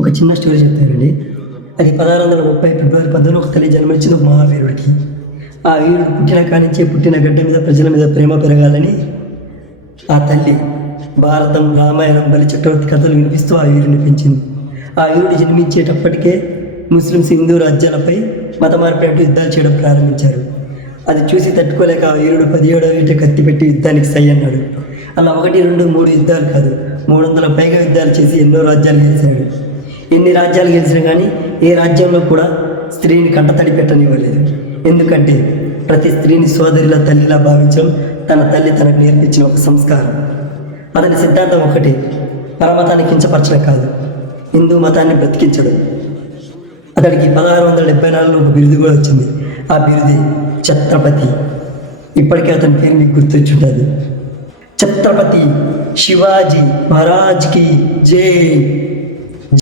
ఒక చిన్న స్టోరీ చెప్తారండి. అది 1630 ఫిబ్రవరి 10న ఒక తల్లి జన్మనిచ్చింది ఒక మహావీరుడికి. ఆ వీరుడు పుట్టిన కానించే పుట్టిన గడ్డ మీద ప్రజల మీద ప్రేమ పెరగాలని ఆ తల్లి భారతం, రామాయణం, బలి చక్రవర్తి కథలు వినిపిస్తూ ఆ వీరుని పెంచింది. ఆ వీరుడు జన్మించేటప్పటికే ముస్లిమ్స్ హిందూ రాజ్యాలపై మత మార్పిడి యుద్ధాలు చేయడం ప్రారంభించారు. అది చూసి తట్టుకోలేక ఆ వీరుడు 17వ ఏట కత్తి పెట్టి యుద్ధానికి సై అన్నాడు. అలా 1, 2, 3 యుద్ధాలు కాదు, 300 పైగా యుద్ధాలు చేసి ఎన్నో రాజ్యాలు గెలిచాడు. ఎన్ని రాజ్యాలు గెలిచినా కానీ ఏ రాజ్యంలో కూడా స్త్రీని కంటతడి పెట్టనివ్వలేదు. ఎందుకంటే ప్రతి స్త్రీని సోదరిలా, తల్లిలా భావించడం తన తల్లి తనకు నేర్పించిన ఒక సంస్కారం. అతని సిద్ధాంతం ఒకటి, పరమతాన్ని కించపరచడం కాదు, హిందూ మతాన్ని బ్రతికించడం. అతడికి 1674లో ఒక బిరుదు కూడా వచ్చింది. ఆ బిరుదే ఛత్రపతి. ఇప్పటికే అతని పేరు మీకు గుర్తొచ్చుంటుంది. ఛత్రపతి శివాజీ మహారాజ్కి జై.